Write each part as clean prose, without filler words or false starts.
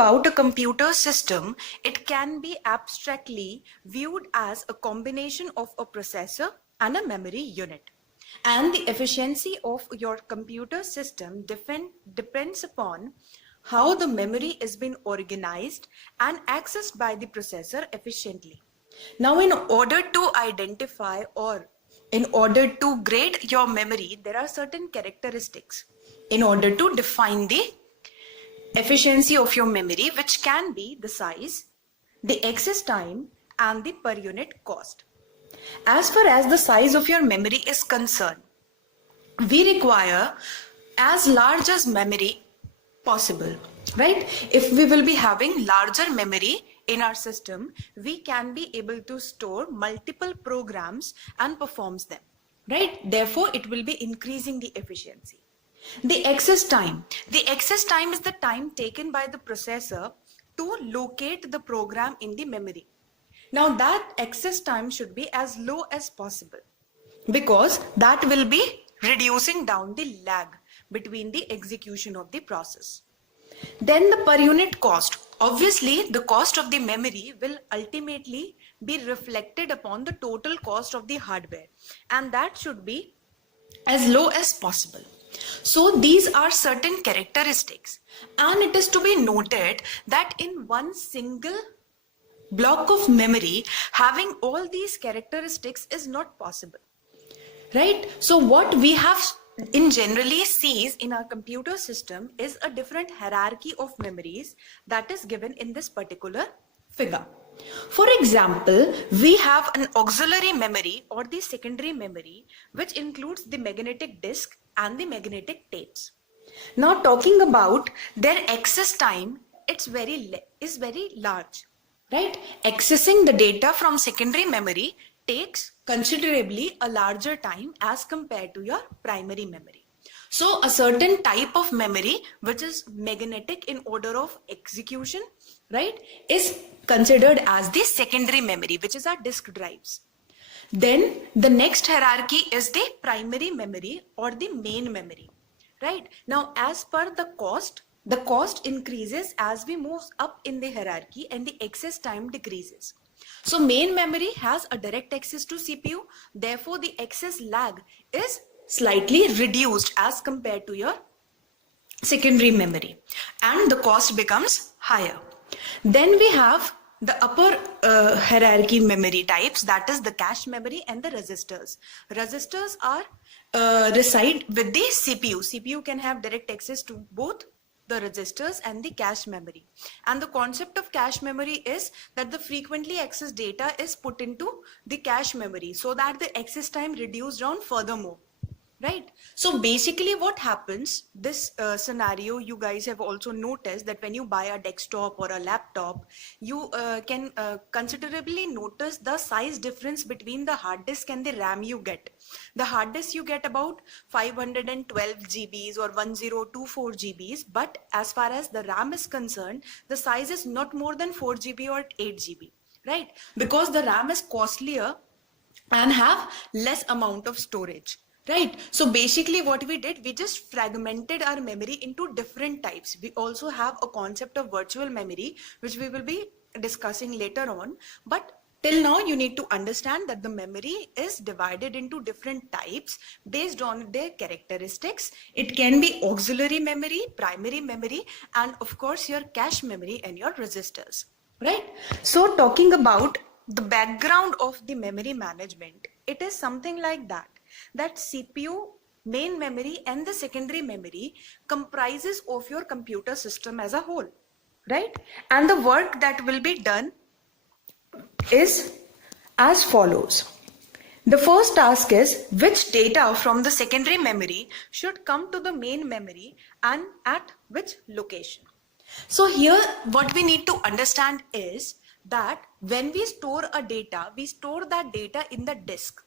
about a computer system, it can be abstractly viewed as a combination of a processor and a memory unit. And the efficiency of your computer system depends upon how the memory is being organized and accessed by the processor efficiently. Now, in order to identify or in order to grade your memory, there are certain characteristics in order to define the efficiency of your memory, which can be the size, the access time, and the per unit cost. As far as the size of your memory is concerned, we require as large as memory possible, right? If we will be having larger memory in our system, we can be able to store multiple programs and performs them, right? Therefore, it will be increasing the efficiency. The access time. The access time is the time taken by the processor to locate the program in the memory. Now that access time should be as low as possible because that will be reducing down the lag between the execution of the process. Then the per unit cost. Obviously, the cost of the memory will ultimately be reflected upon the total cost of the hardware, and that should be as low as possible. So these are certain characteristics, and it is to be noted that in one single block of memory, having all these characteristics is not possible, right? So what we have in generally sees in our computer system is a different hierarchy of memories that is given in this particular figure. For example, we have an auxiliary memory or the secondary memory, which includes the magnetic disk and the magnetic tapes. Now talking about their access time, is very large, right? Accessing the data from secondary memory takes considerably a larger time as compared to your primary memory. So a certain type of memory which is magnetic in order of execution, right, is considered as the secondary memory, which is our disk drives. Then the next hierarchy is the primary memory or the main memory, right? Now as per the cost increases as we move up in the hierarchy and the access time decreases. So main memory has a direct access to CPU, therefore the access lag is slightly reduced as compared to your secondary memory and the cost becomes higher. Then we have the upper hierarchy memory types, that is the cache memory and the registers. Registers are reside with the CPU. CPU can have direct access to both the registers and the cache memory. And the concept of cache memory is that the frequently accessed data is put into the cache memory so that the access time reduced down furthermore. Right. So basically what happens, this scenario you guys have also noticed that when you buy a desktop or a laptop, you can considerably notice the size difference between the hard disk and the RAM you get. The hard disk you get about 512 GBs or 1024 GBs, but as far as the RAM is concerned, the size is not more than 4 GB or 8 GB, right? Because the RAM is costlier and have less amount of storage. Right. So basically what we did, we just fragmented our memory into different types. We also have a concept of virtual memory, which we will be discussing later on. But till now, you need to understand that the memory is divided into different types based on their characteristics. It can be auxiliary memory, primary memory, and of course your cache memory and your registers. Right. So talking about the background of the memory management, it is something like that CPU, main memory and the secondary memory comprises of your computer system as a whole, right? And the work that will be done is as follows. The first task is which data from the secondary memory should come to the main memory and at which location. So here what we need to understand is that when we store a data, we store that data in the disk,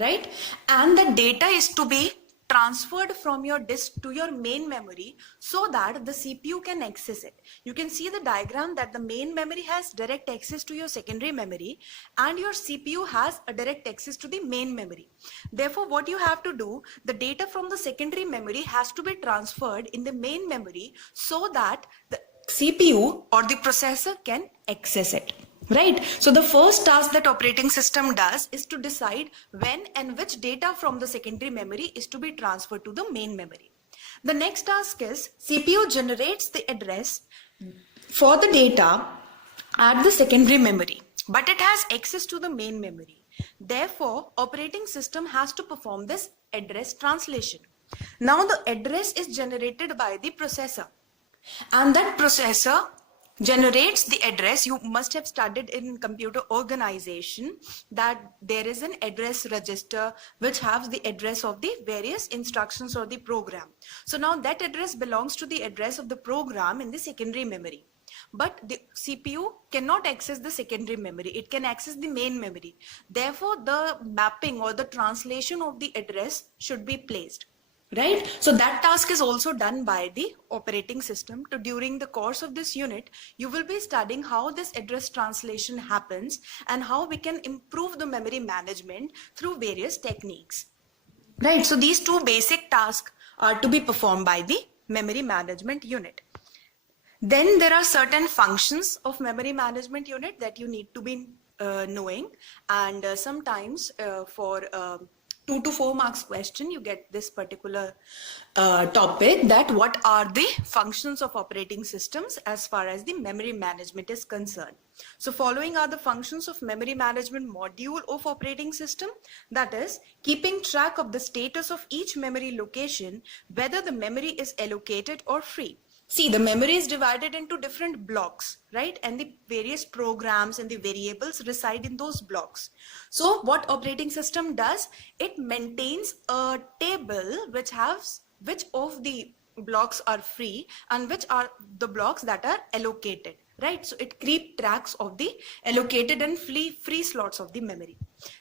right? And the data is to be transferred from your disk to your main memory so that the CPU can access it. You can see the diagram that the main memory has direct access to your secondary memory and your CPU has a direct access to the main memory. Therefore, what you have to do, the data from the secondary memory has to be transferred in the main memory so that CPU or the processor can access it. Right. So the first task that operating system does is to decide when and which data from the secondary memory is to be transferred to the main memory. The next task is CPU generates the address for the data at the secondary memory, but it has access to the main memory. Therefore, operating system has to perform this address translation. Now the address is generated by the processor, and that processor generates the address. You must have studied in computer organization that there is an address register which has the address of the various instructions or the program. So now that address belongs to the address of the program in the secondary memory. But the CPU cannot access the secondary memory. It can access the main memory. Therefore, the mapping or the translation of the address should be placed. Right? So that task is also done by the operating system. So during the course of this unit, you will be studying how this address translation happens and how we can improve the memory management through various techniques. Right? So these two basic tasks are to be performed by the memory management unit. Then there are certain functions of memory management unit that you need to be knowing, and sometimes for 2 to 4 marks question you get this particular topic, that what are the functions of operating systems as far as the memory management is concerned. So following are the functions of memory management module of operating system, that is keeping track of the status of each memory location, whether the memory is allocated or free. See, the memory is divided into different blocks, right? And the various programs and the variables reside in those blocks. So what operating system does, it maintains a table which has which of the blocks are free and which are the blocks that are allocated, right? So it keeps tracks of the allocated and free slots of the memory.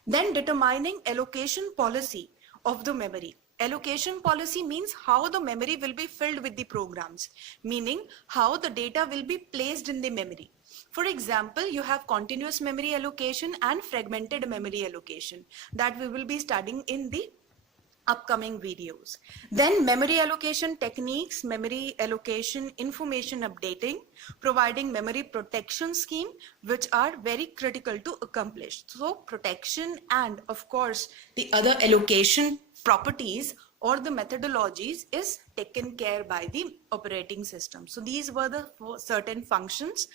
Then determining allocation policy of the memory. Allocation policy means how the memory will be filled with the programs, meaning how the data will be placed in the memory. For example, you have continuous memory allocation and fragmented memory allocation that we will be studying in the upcoming videos. Then memory allocation techniques, memory allocation information updating, providing memory protection scheme, which are very critical to accomplish. So protection and of course the other allocation properties or the methodologies is taken care by the operating system. So these were the certain functions,